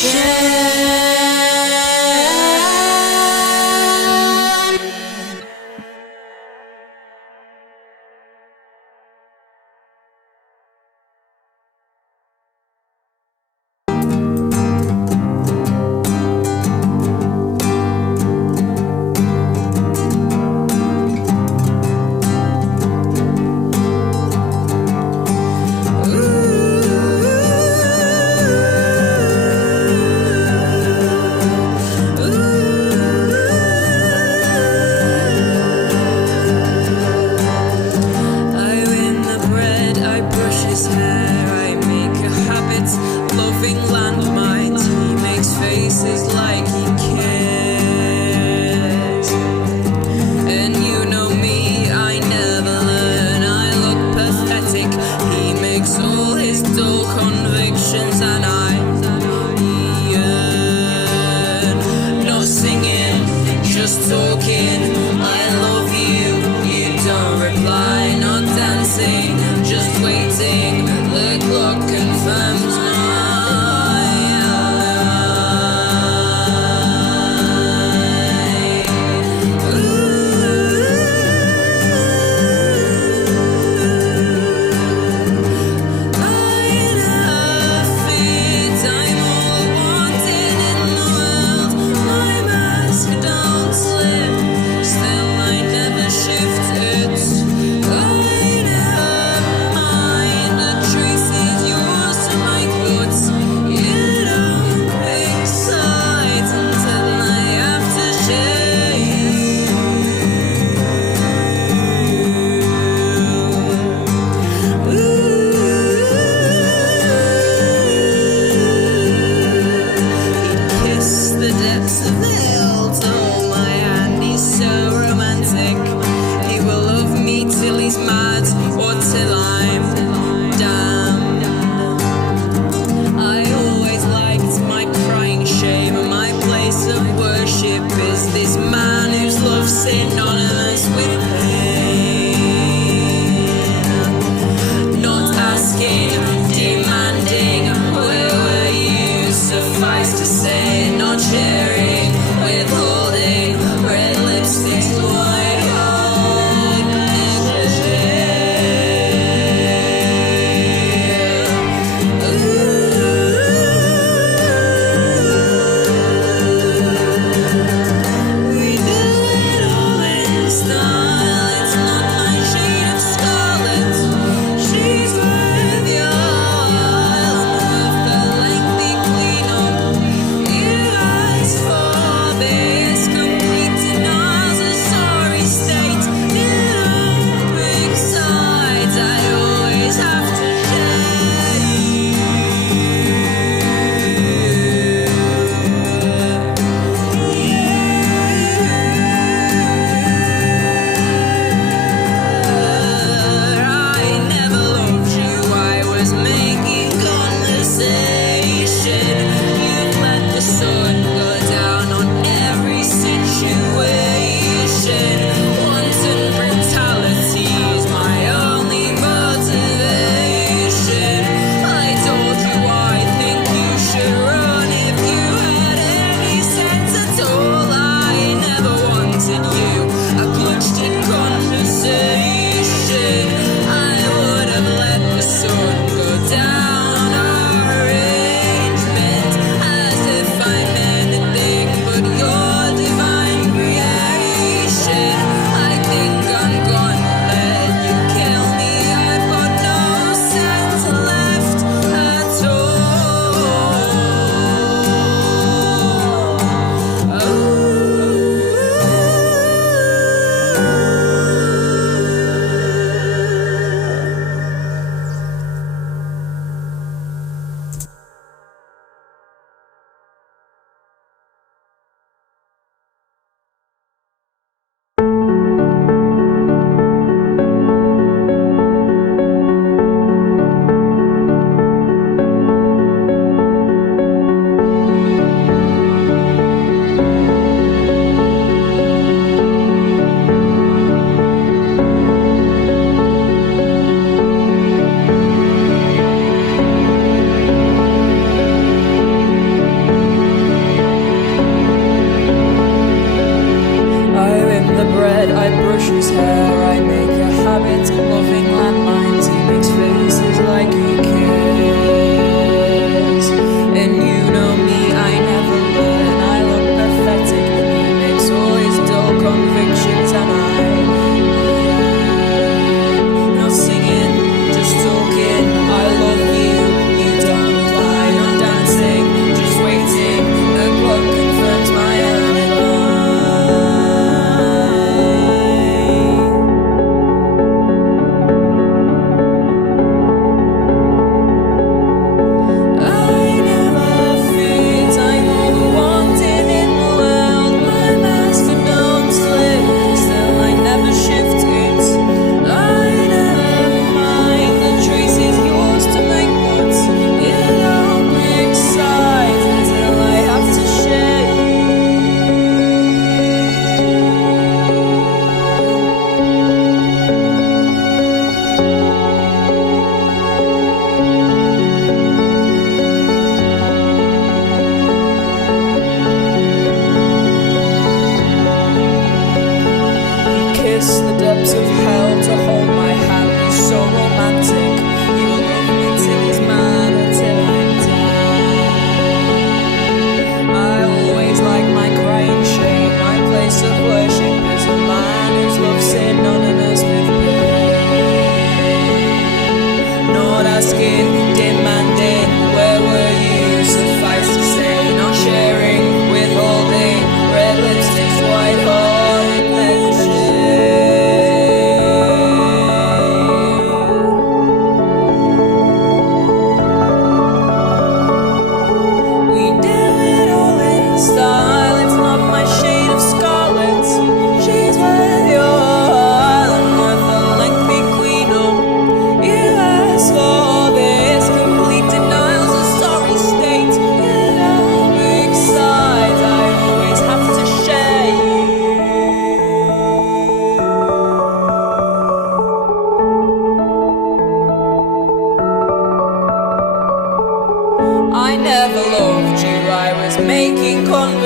You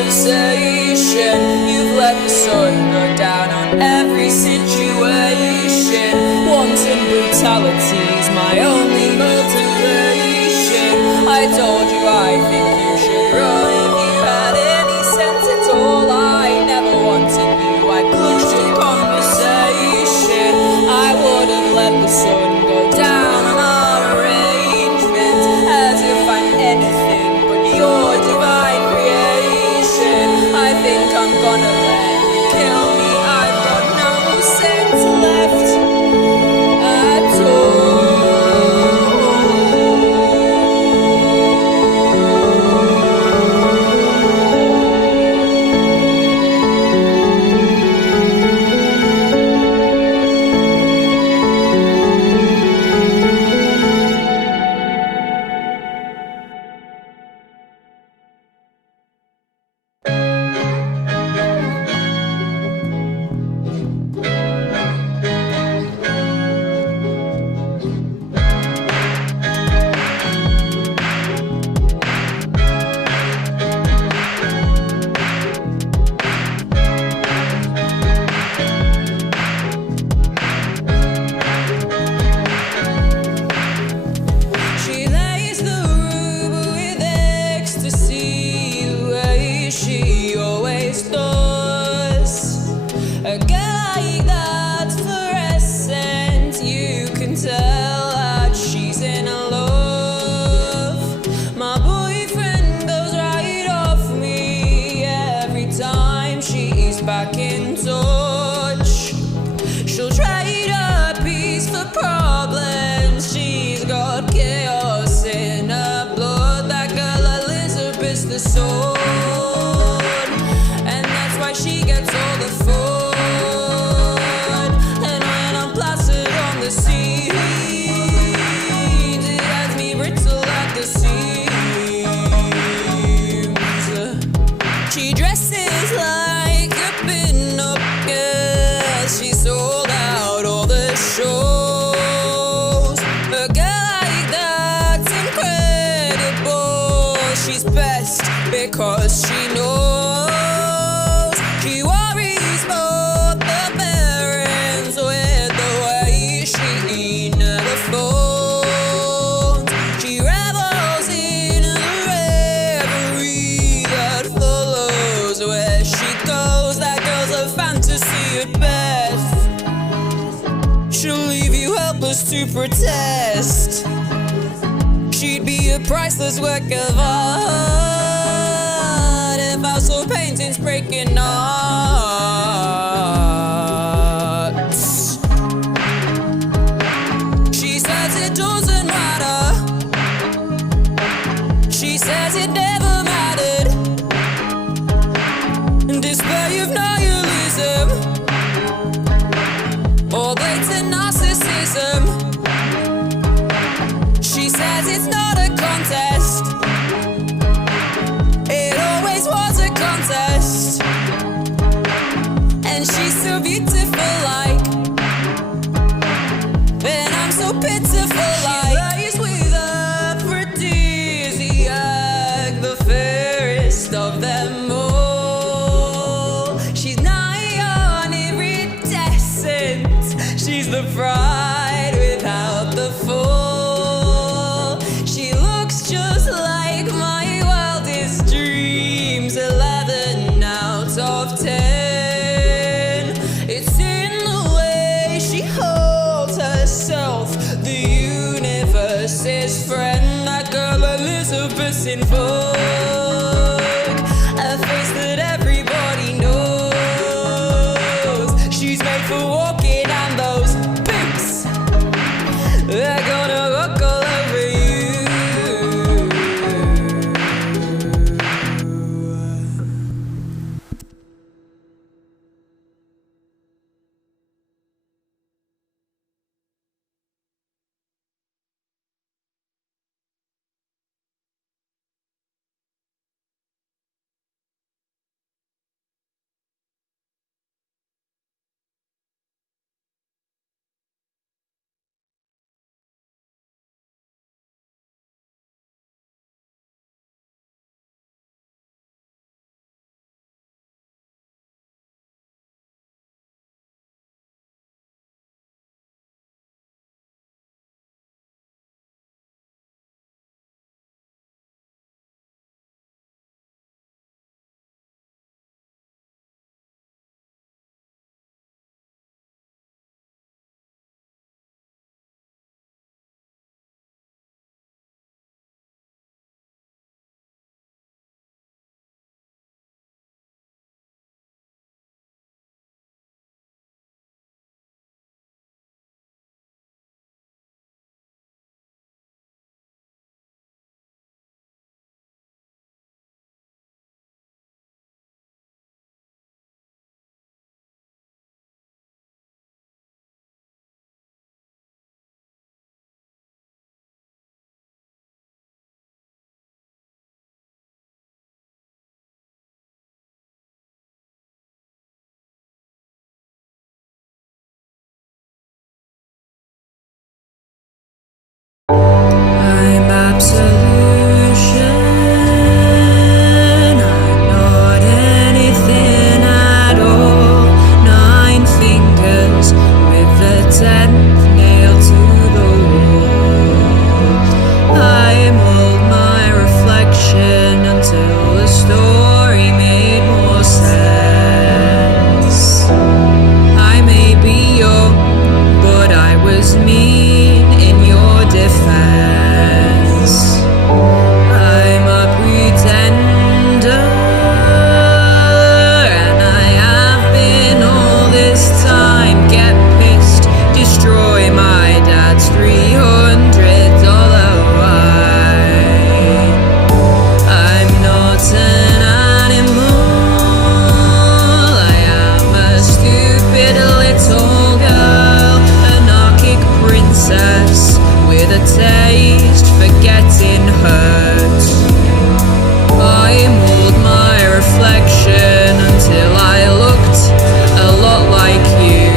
conversation. You've let the sun go down on every situation. Wanting brutality's my only motivation. I told you I think you should run if you had any sense at all. I never wanted you, I pushed a conversation. I wouldn't let the sun go down on our arrangement, as if I'm anything but your divine creation. I think I'm gonna let you kill me, I've got no sense left at all. She always does. A girl like that's fluorescent. You can tell that she's in love. My boyfriend goes right off me every time she's back in touch. She'll trade her peace for problems. She's got chaos in her blood. That girl Elizabeth's the soul. She gets all the fun, and when I'm placid on the seas, it has me brittle at the seams. She dresses like a pin-up girl. She sold out all the shows. A girl like that's incredible. She's best because she knows. She worries about the parents with the way she never phones. She revels in the reverie that follows where she goes. That girl's a fantasy at best. She'll leave you helpless to protest. She'd be a priceless work of art. So paintings breaking hearts. She says it doesn't matter. She says it never mattered. In display of nihilism or blatant narcissism. She says it's not a contest. It always was a contest. absolution. I'm not anything at all. 9 fingers with the 10th nail to the wall. I mold my reflection until the story made more sense. I may be young, but I was mean in your defense. I'm a pretender, and I have been all this time. Get pissed, destroy my dad's $300 wine. I'm not an animal, I am a stupid little girl, anarchic princess with a taste for getting hurt. I mold my reflection until I looked a lot like you.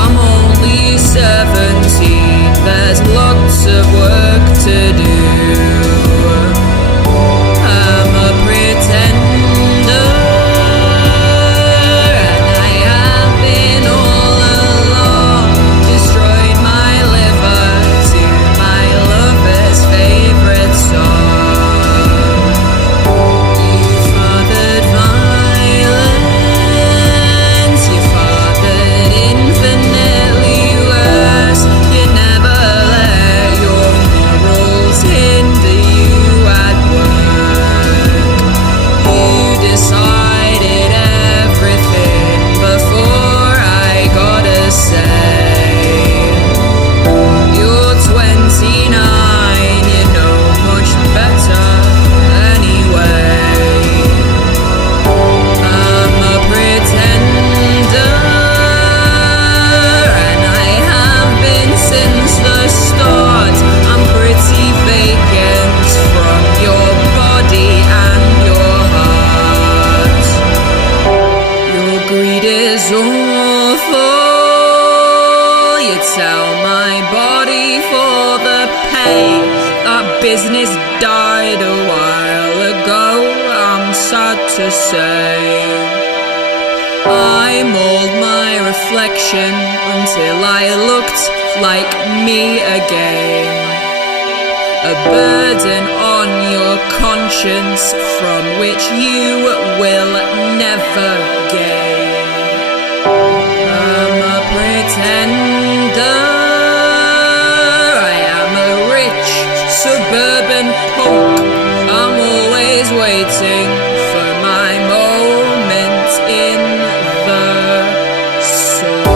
I'm only 17, there's lots of work to do. I'm a pretender, and I have been all along. Destroyed my liver to my lover's favorite song. You fathered violence, you fathered infinitely worse. You never let your morals hinder you at work. You decided everything before I gotta say. You're 29, you know much better anyway. I'm a pretender, and I have been since the start. I'm pretty vacant from your body and your heart. Your greed is awful. You tell my body for the pain. That business died a while ago, I'm sad to say. I mold my reflection until I looked like me again. A burden on your conscience from which you will never gain. I'm a pretender, I am a rich suburban punk. I'm always waiting for my moment in the sun.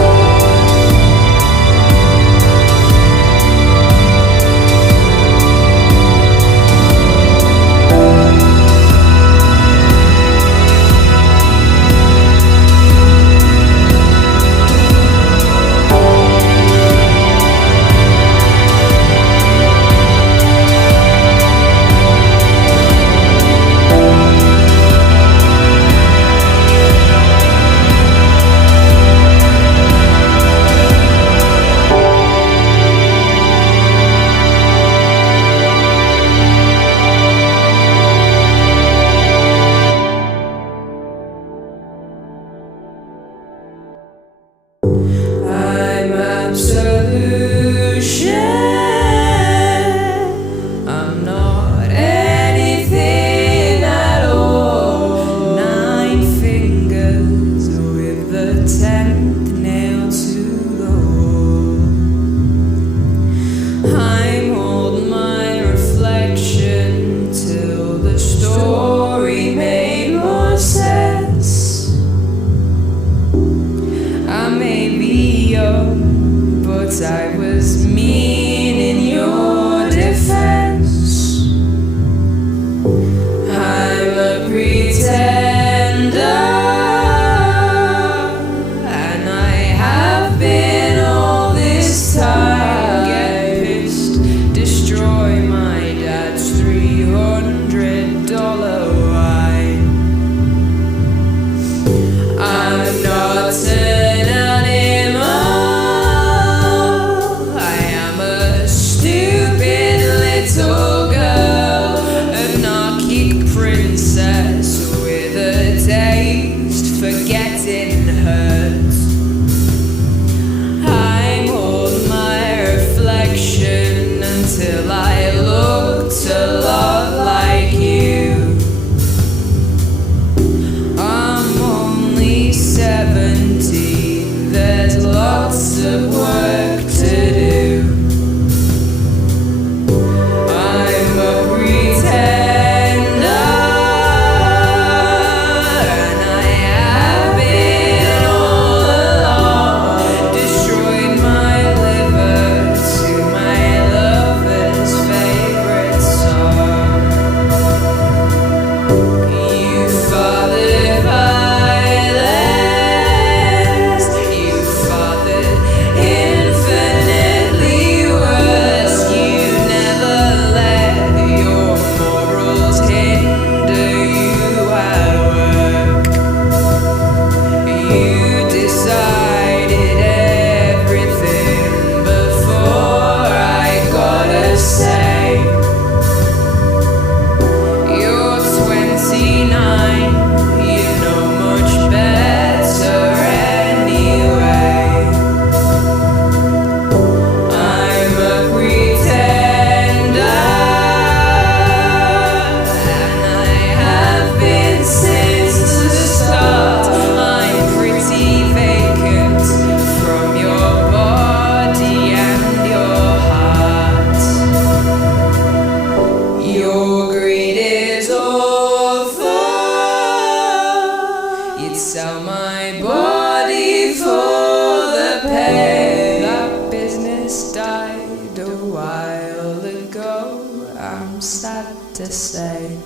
to say.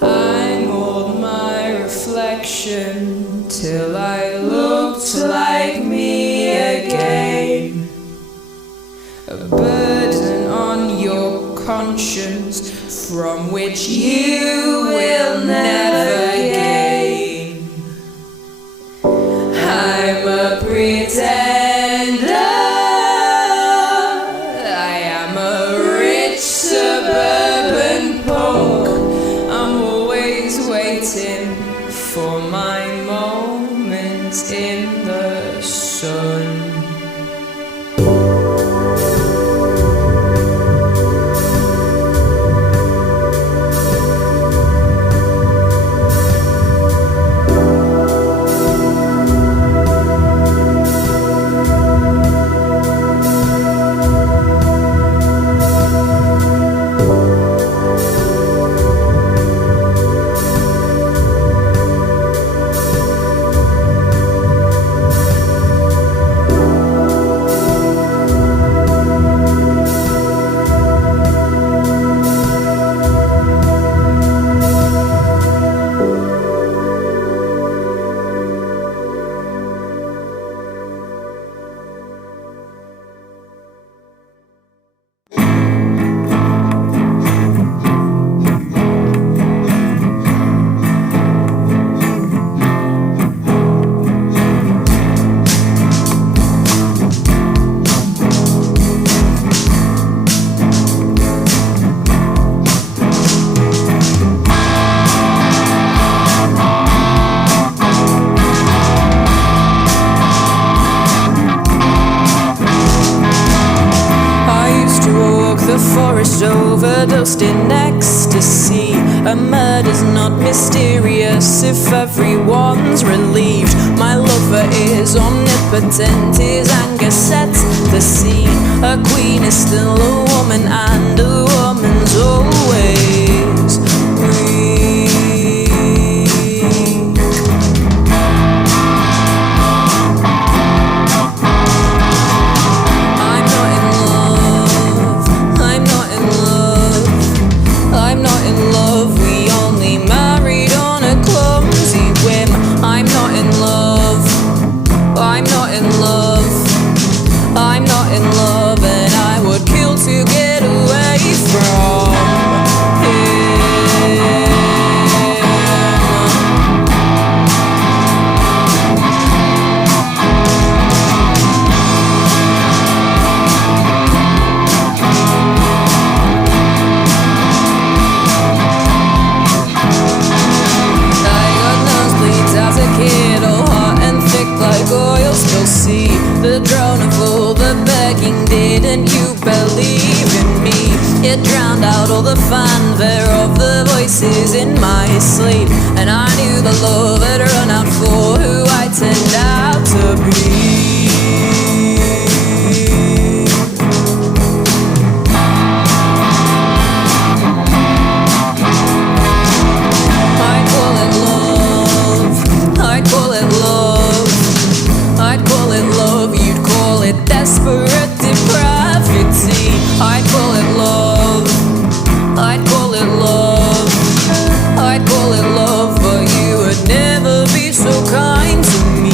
I mold my reflection till I looked like me again. A burden on your conscience from which you will never gain. I'm a pretender. I am a rich suburban punk. I'm always waiting for my moment in the sun. Overdosed in ecstasy. A murder's not mysterious if everyone's relieved. My lover is omnipotent, his anger sets the scene. A queen is still a woman, and a woman's always weak. I'm not in love, we only married on a clumsy whim. I'm not in love, I'm not in love, I'm not in love, and I would kill to get away from him. The drone of all the begging, didn't you believe in me? It drowned out all the fanfare of the voices in my sleep, and I knew the love had run out for who I turned out to be. I'd call it love, I'd call it love, I'd call it love, you'd call it desperate depravity. I'd call it love, I'd call it love, I'd call it love, but you would never be so kind to me.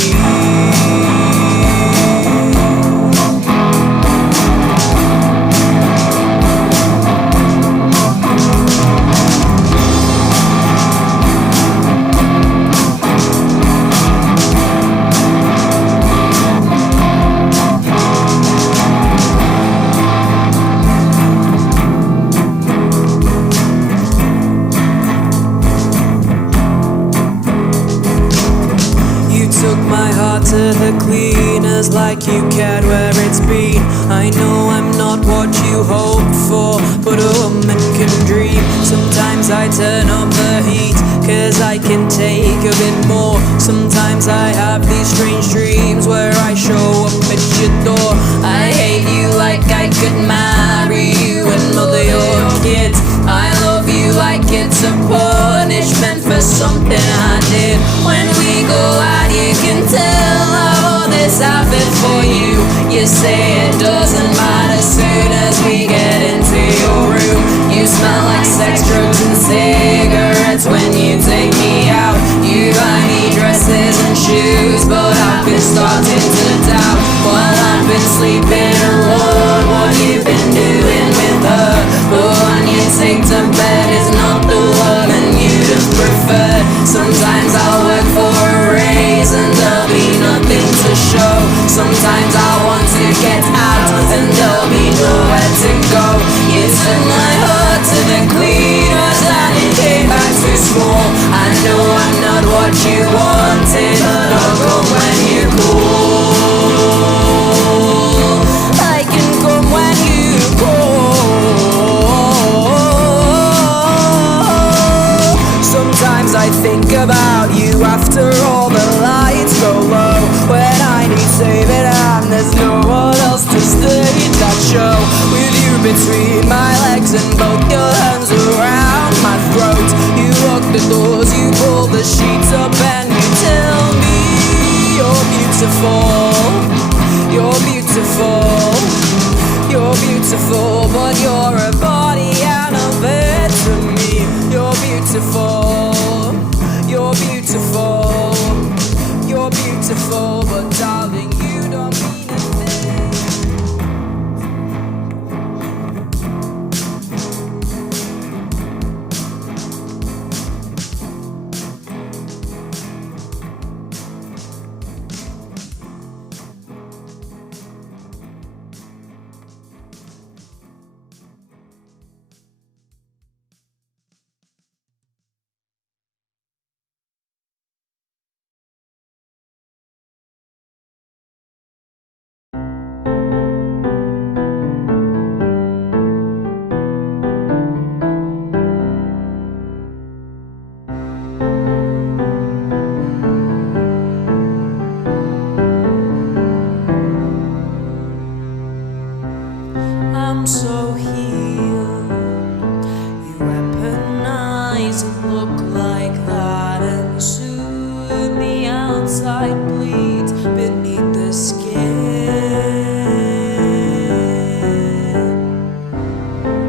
To the cleaners like you cared where it's been. I know I'm not what you hoped for, but a woman can dream. Sometimes I turn up the heat, cause I can take a bit more. Sometimes I have these strange dreams where I show up at your door. I hate you like I could marry you and mother your kids. I love you like it's a punishment for something I did. When we go out you can tell I wore this outfit for you. You say it doesn't matter soon as we get into your room. You sleeping alone. What you've been doing with her. The one you take to bed is not the woman you'd have preferred. Sometimes I'll work for a raise and there'll be nothing to show. Sometimes I want to get out and there'll be nowhere to go. You took my heart to the cleaners and it came back too small. I know I'm not what you wanted, but I'll come when you call. I can come when you call. Sometimes I think about you after all the lights go low. When I need saving and there's no one else to stage that show. With you between my legs and both your hands around my throat. You lock the doors, you pull the sheets up and you tell me you're beautiful. You're beautiful. You're beautiful, but you're a body and a bed to me. You're beautiful. You're beautiful. You're beautiful, but darling, you don't mean a thing. I'm so healed. You weaponize and look like that, and soon the outside bleeds beneath the skin.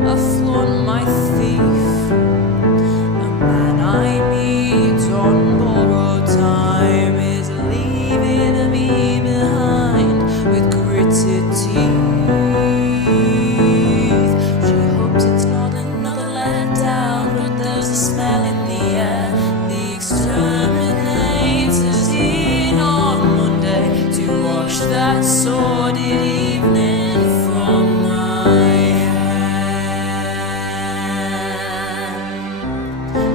I flaunt my thief, a man I meet on borrowed time is leaving me behind with gritted teeth. That sordid evening from my hand.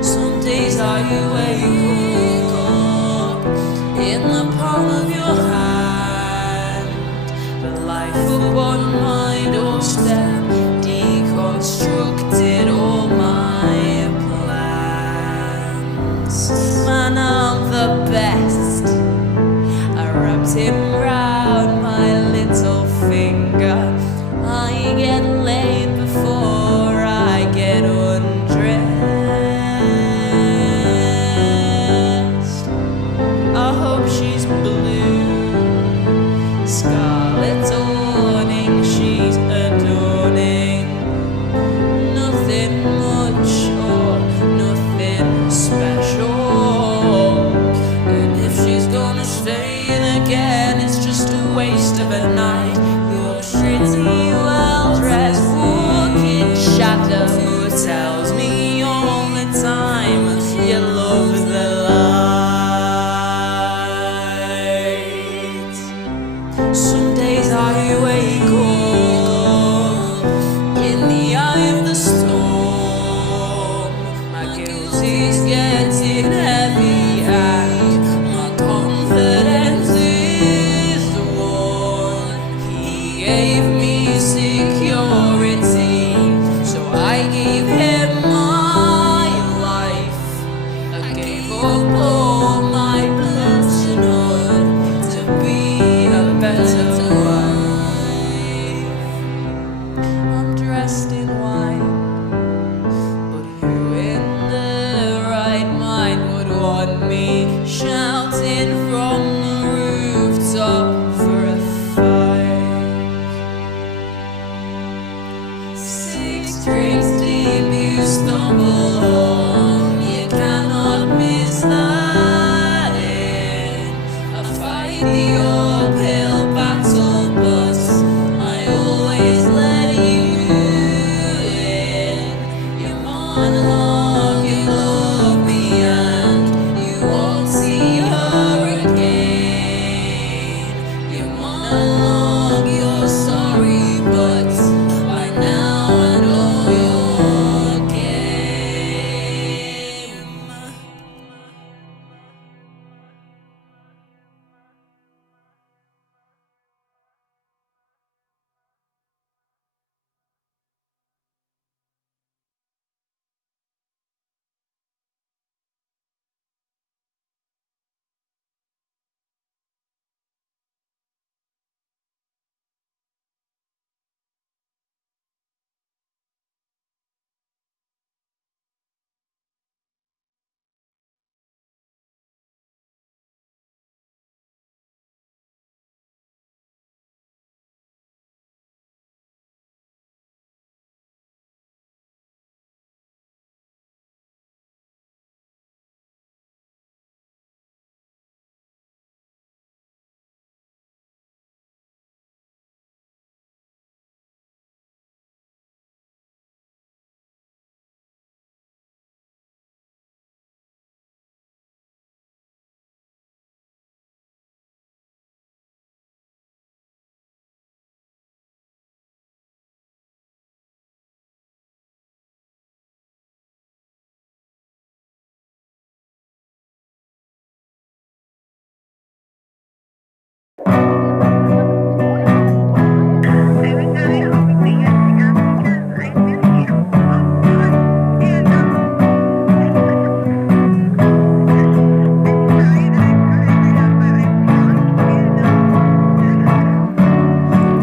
Some days I wake up in the palm of your hand. The life upon my doorstep deconstructed all my plans. Man, I'm the best. I wrapped him round my little finger. I get laid before I get undressed. I hope she's blue, scarlet awning she's adorning. Nothing much or nothing special. And if she's gonna stay again, it's just a waste of a night. Your shitty, well-dressed, walking shadow tells me all the time you love the light. Some days I wake up in the eye of the storm. My guilt is getting heavy and my confidence is the one. He gave me security, so I gave him my life. I gave up all my personhood to be a better wife. I'm dressed in white, but who in their right mind would want me shouting from the rooftop for a fight? 6 drinks deep you stumble home, you cannot miss that in. I fight the uphill battle, but along, you love me and you won't see her again. You run along, you're sorry, but by now I know your game.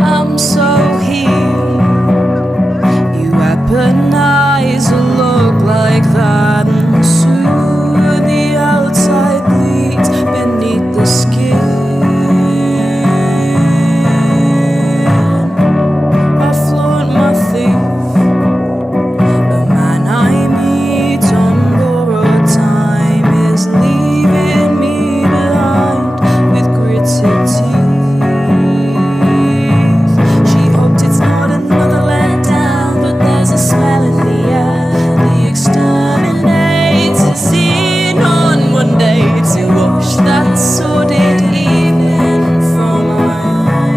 I'm so here. You weaponize a look like that, and soon the outside bleeds beneath the skin. I flaunt my thief, the man I meet on borrowed time is leaving me behind with gritted teeth. She hoped it's not another letdown, but there's a smell in the air. The exterminator's seen on Monday to wash that sordid evening from my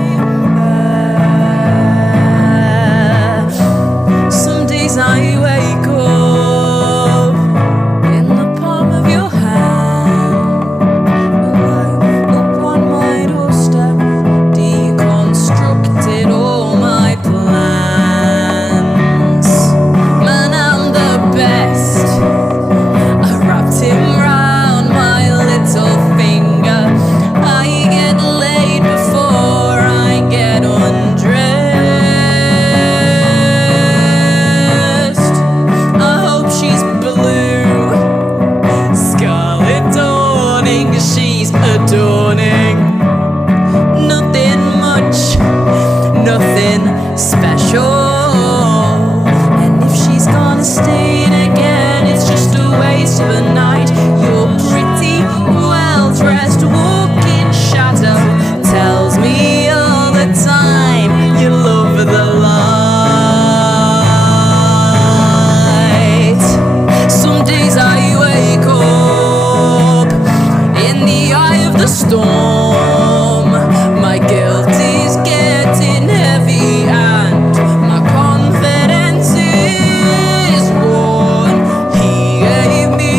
hair. Some days I wake up in the palm of your hand, alive upon my doorstep, deconstructed all my plans. Man, I'm the best. I wrapped him round my little finger. I get laid before I get undressed. I hope she's blue, scarlet dawning, 'cause she's adorning. Nothing much, nothing special. And if she's gonna stay in again, it's just a waste of a night. Your pretty, well-dressed, walking shadow tells me all the time you love the light. Some days I wake up in the eye of the storm. My guilt is getting heavy and my confidence is worn. He gave me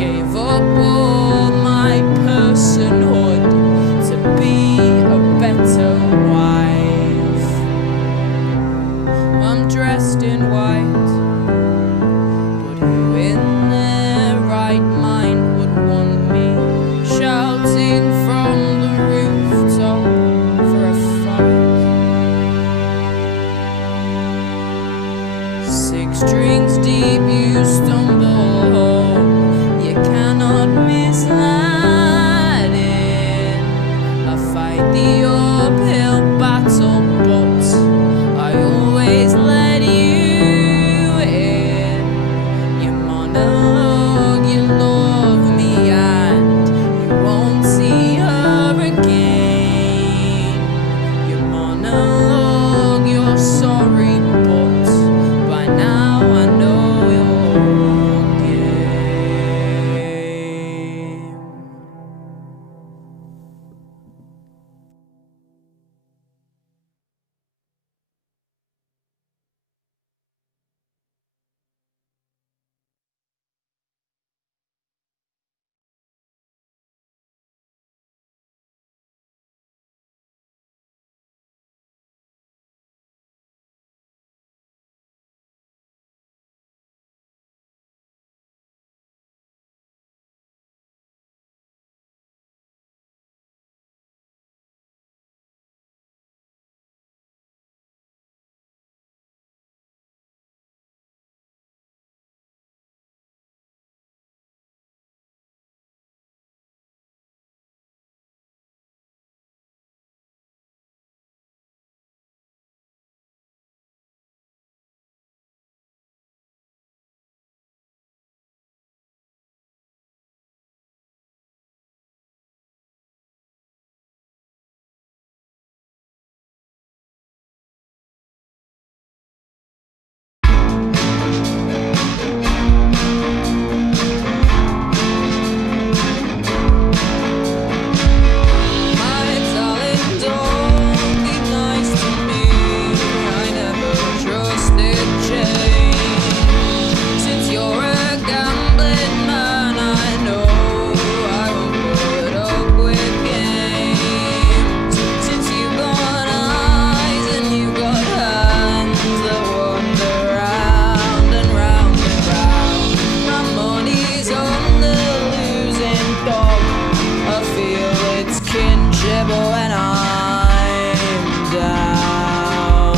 Gave up all my personhood to be a better wife. I'm dressed in white, but who in their right mind would want me shouting from the rooftop for a fight? 6 drinks deep you stumble home, you cannot miss that in. I fight the uphill battle, but I always let you in. You monologue, you love me and you won't see her again. You monologue, you're sorry, but by now I know your game. When I'm down,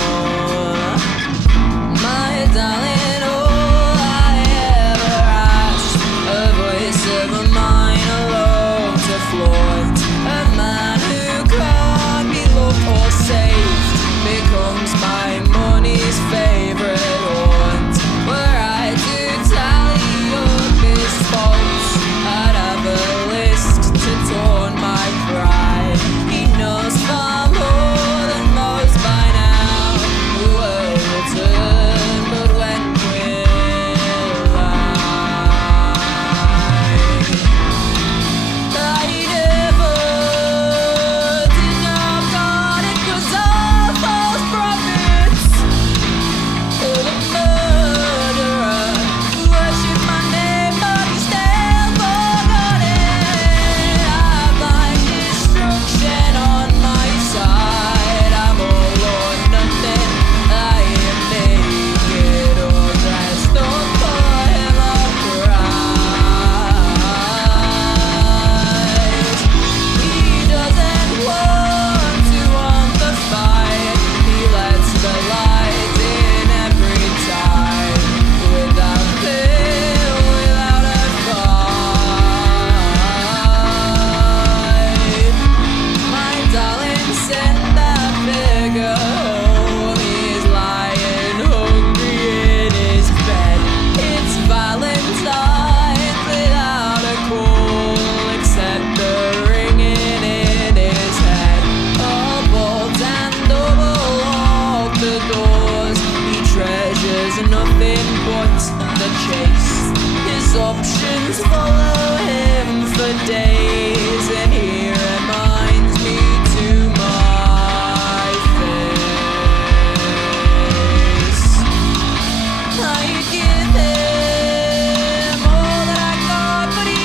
my darling, all I ever asked, a voice of mine alone to flaunt. A man who can't be loved or saved becomes my money's favorite haunt. Were I to tally up his faults, I'd have a list to taunt my pride. He knows far more than most by now. The world will turn, but when will I never did know God, it was all false prophets. The murderer who worshipped my name, but he still forgot it. I've like destruction on my side. I'm all or nothing. I am naked or dressed up for him or prize. He doesn't want the fight. He lets the light in every time, without fail, without a fight. My darling, send that figure home. He's lying hungry in his bed. It's Valentine's without a call, except the ringing in his head. All bolt and double lock the doors. He treasures nothing but the chase. His options follow him for days, and he reminds me to my face. I give him all that I got, but he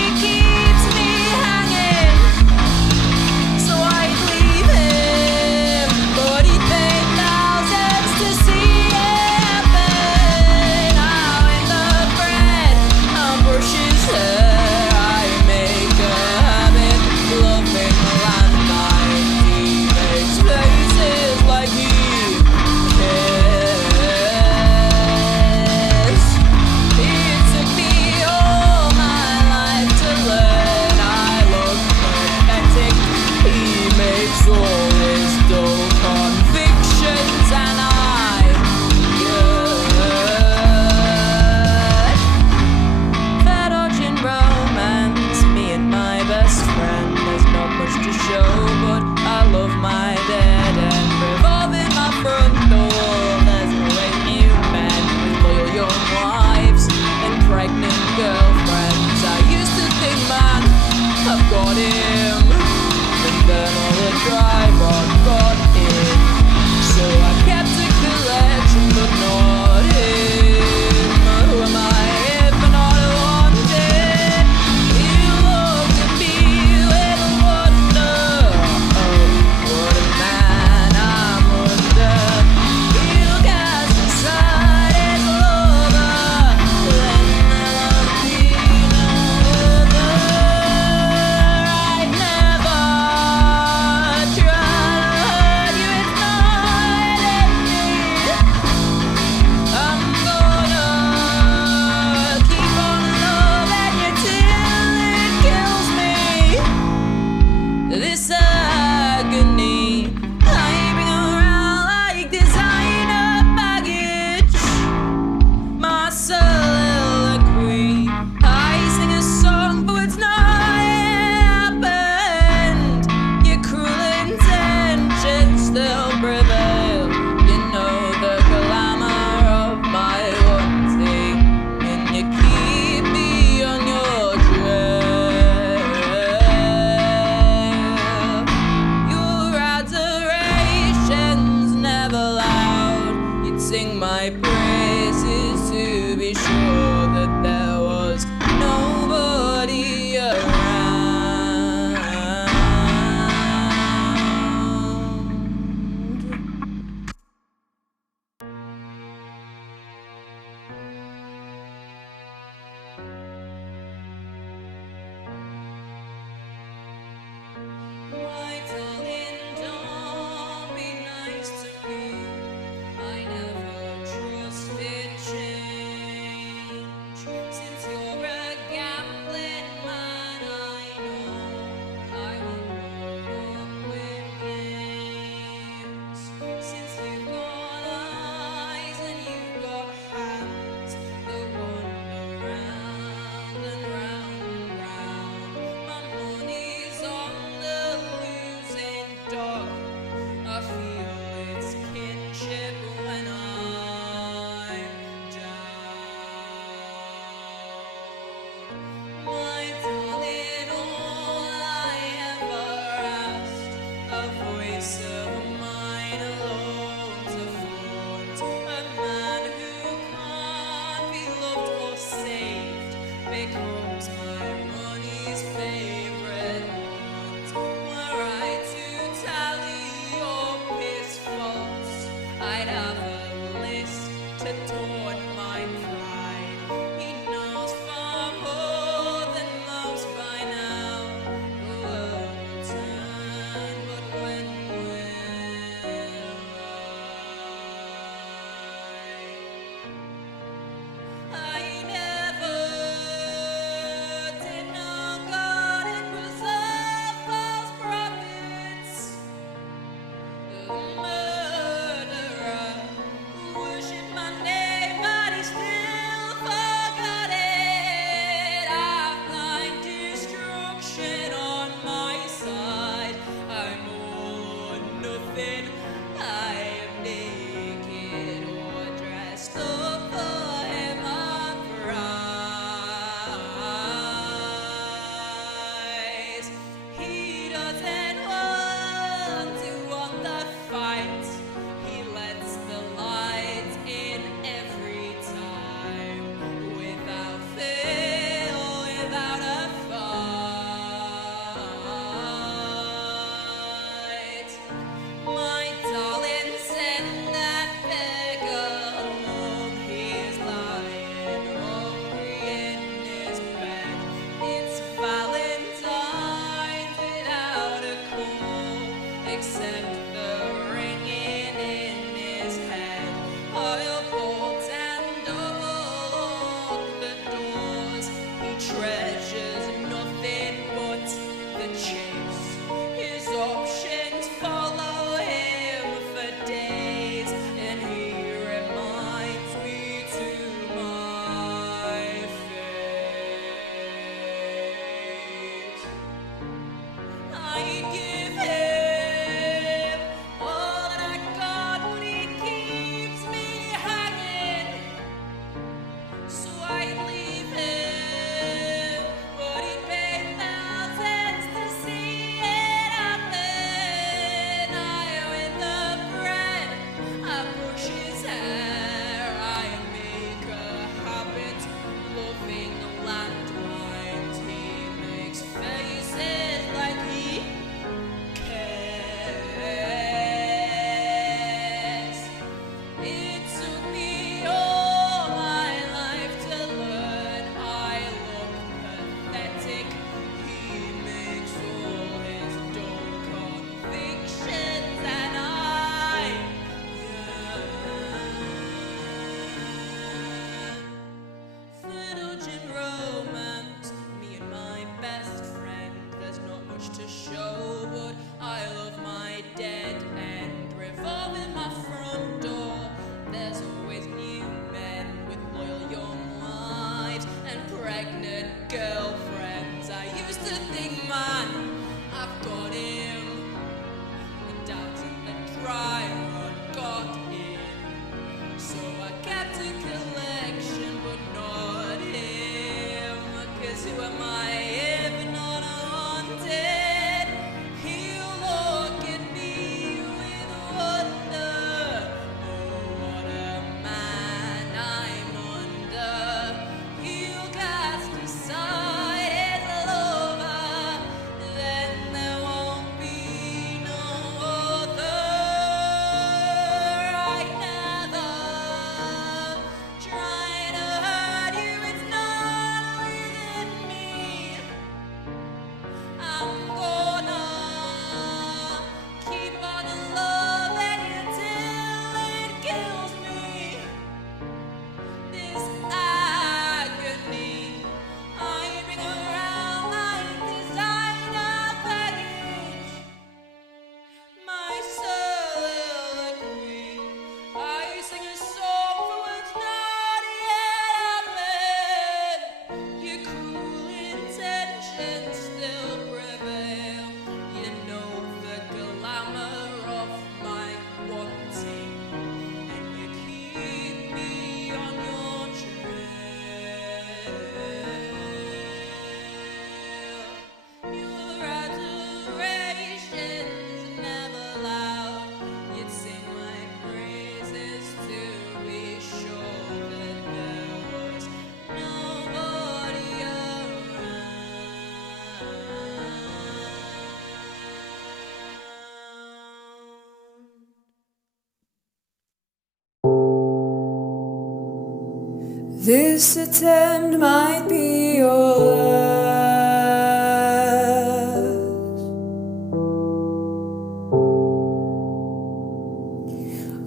This attempt might be your last.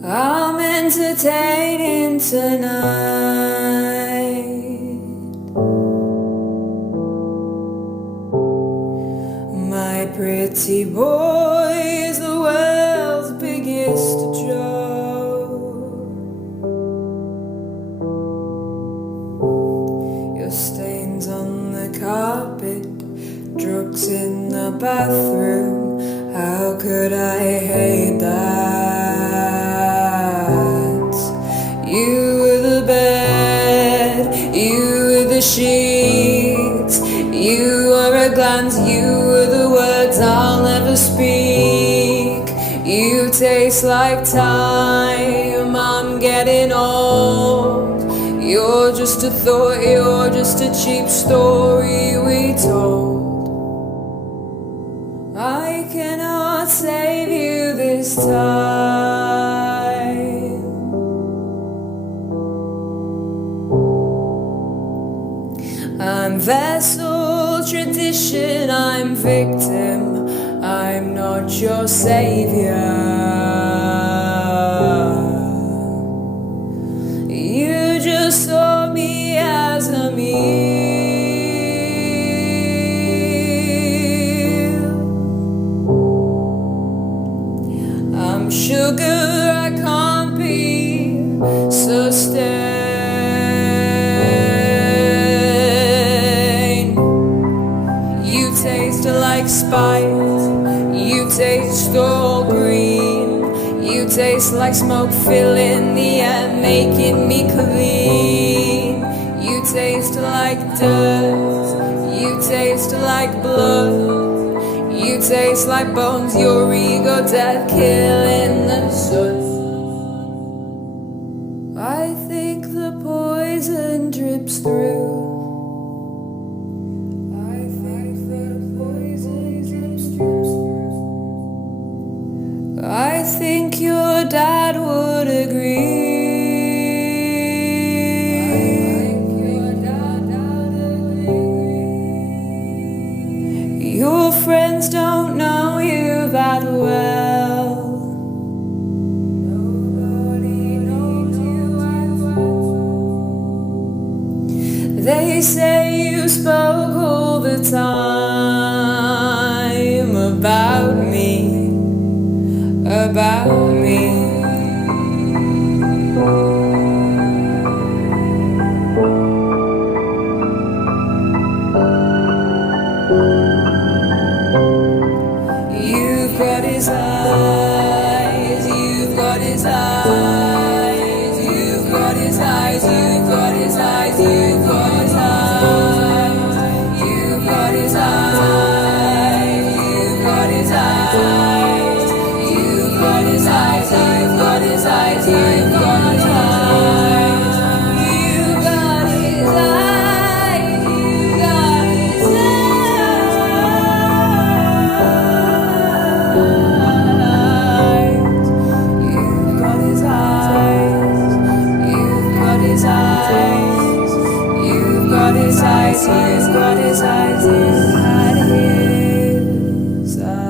I'm entertaining tonight. My pretty boy is the world's biggest joke. Your stains on the carpet, drugs in the bathroom. How could I hate that? You were the bed, you were the sheets, you were a glance, you were the words I'll never speak. You taste like time, I'm getting old. You're just a thought, you're just a cheap story we told. I cannot save you this time. I'm vessel, tradition, I'm victim. I'm not your savior. You just saw me as a meal. I'm sugar, I can't be sustained. You taste like Sprite, you taste all green. You taste like smoke filling the air, making me clean. You taste like dirt, you taste like blood. You taste like bones, your ego dead, killing the sun. I think the poison drips through. I think your dad would agree. Your friends don't know you that well. Nobody knows you as well. They say you spoke all the time about me. About me. You've got his eyes, you've got his eyes, you've got his eyes, you've got his eyes, you've got his eyes, you've got his eyes, you've got his eyes. You've got his eyes, you've got his eyes, you've got his eyes. You've got his eyes, you've got his eyes. You've got his eyes, you've got his eyes. You've got his eyes, he's got his eyes, he's got his eyes.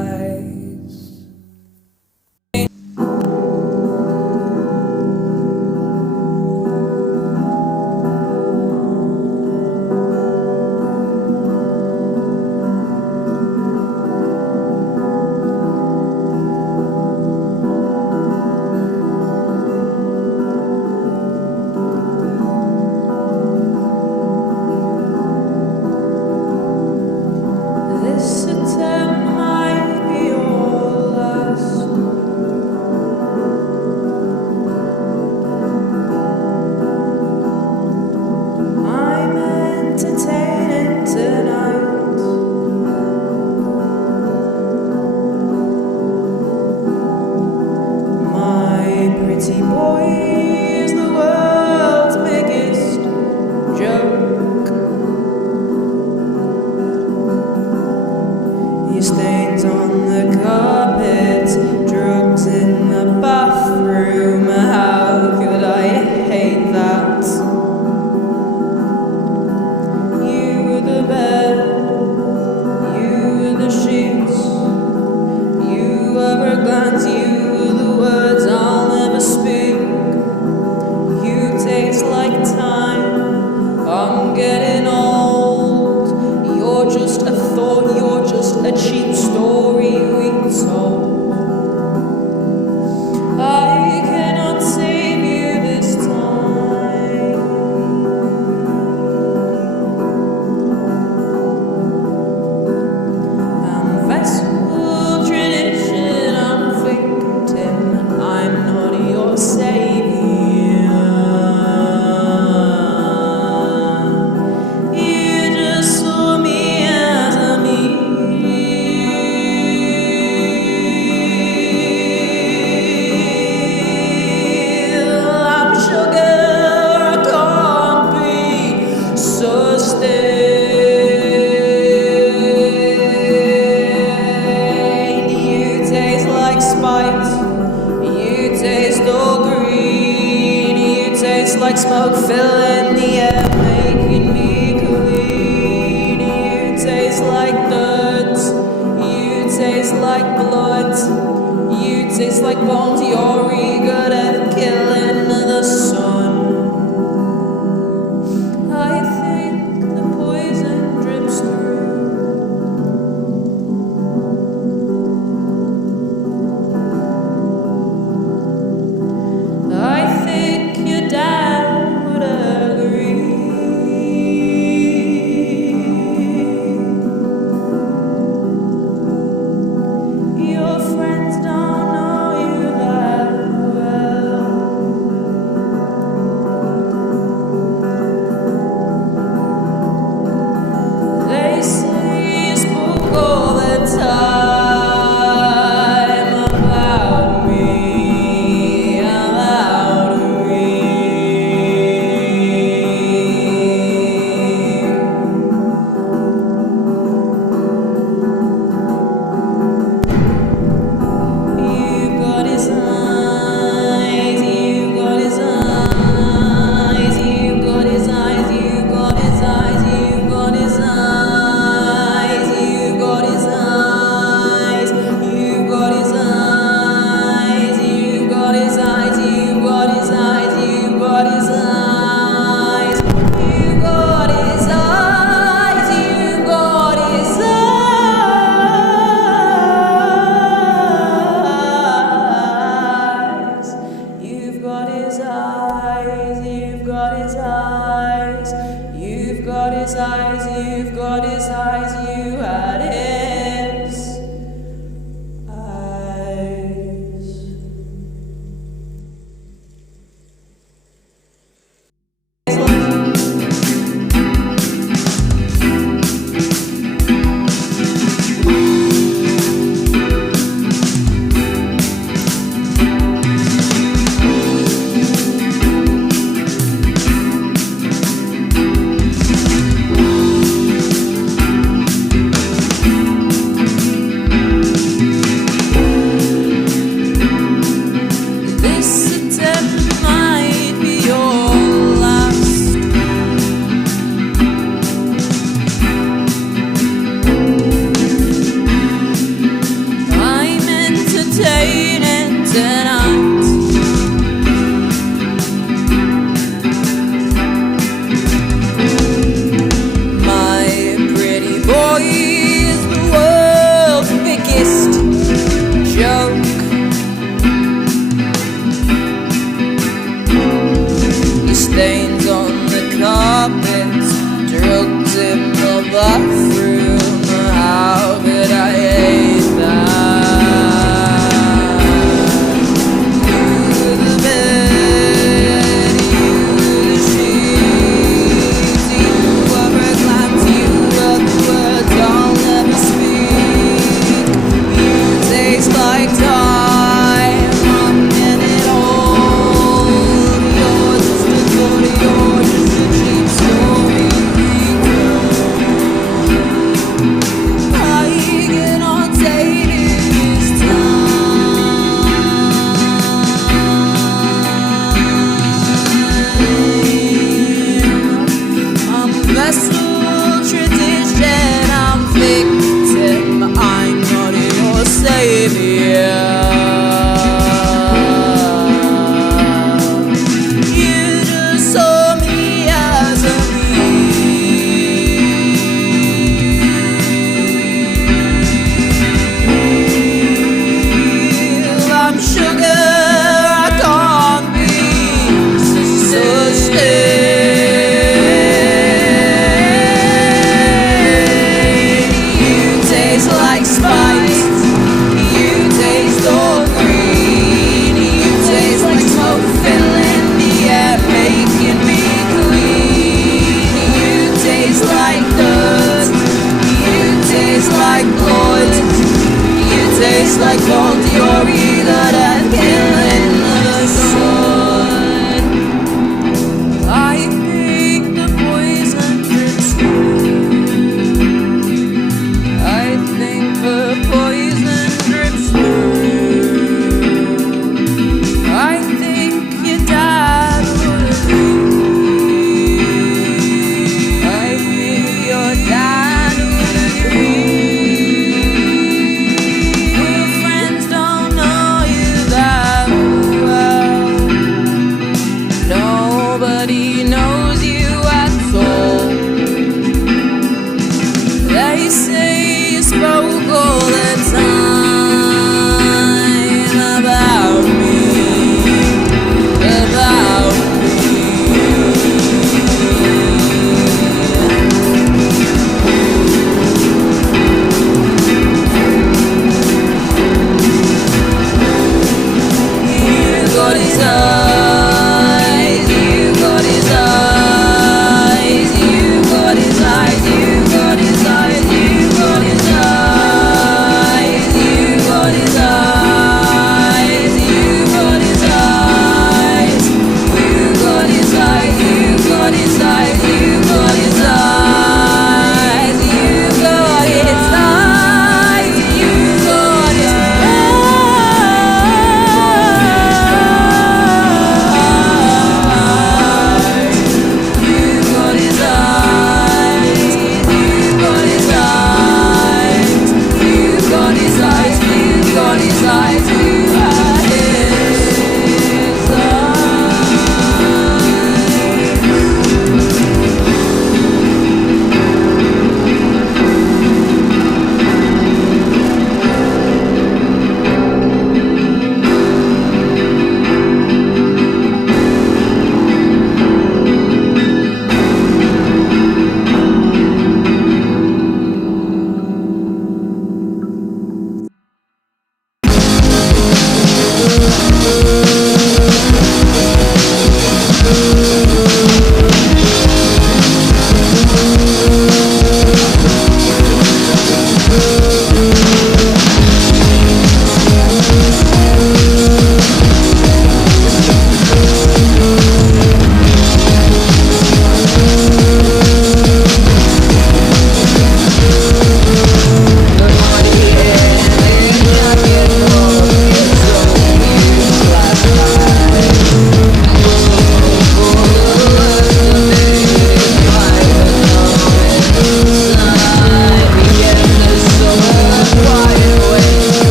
This attempt might be your last. I'm entertaining tonight. My pretty boy is the world's biggest joke. Your stains on the carpet, drugs in the bathroom. How could I hate that? thought you're just a cheap story retold. I cannot save you this time. I'm vessel tradition, I'm victim, I'm not your savior. You just saw me as a like smoke filling the air, making me clean. You taste like dirt, you taste like blood, you taste like bones. You're really good at killing the sun. I think the poison drips through. I think your dad would agree. Your friends don't know you that well. They say you spoke all the time about me, about me. You've got his eyes, you've got his eyes, you've got his eyes, you've got his eyes, you've got his eyes, you've got his eyes, you've got his eyes, you've got his eyes, you've got his eyes, you've got his eyes, you've got his eyes, you've got his eyes, you've got his eyes, you've got his eyes, you've got his eyes, you've got his eyes, you had his eyes. This attempt might be your last. I'm entertaining tonight. My pretty boy is the world's biggest joke. The stains on the carpet, drugs in the bathroom. How could I hate that? You the bed, you the sheets, you were a glance, you were the words I'll never speak. You taste like time, I'm in it all. You're just a toy, you're just a cheap story retold. I cannot take it this time. I'm vessel tradition, I'm victim, I'm not your savior. You just saw me as a like gold Dior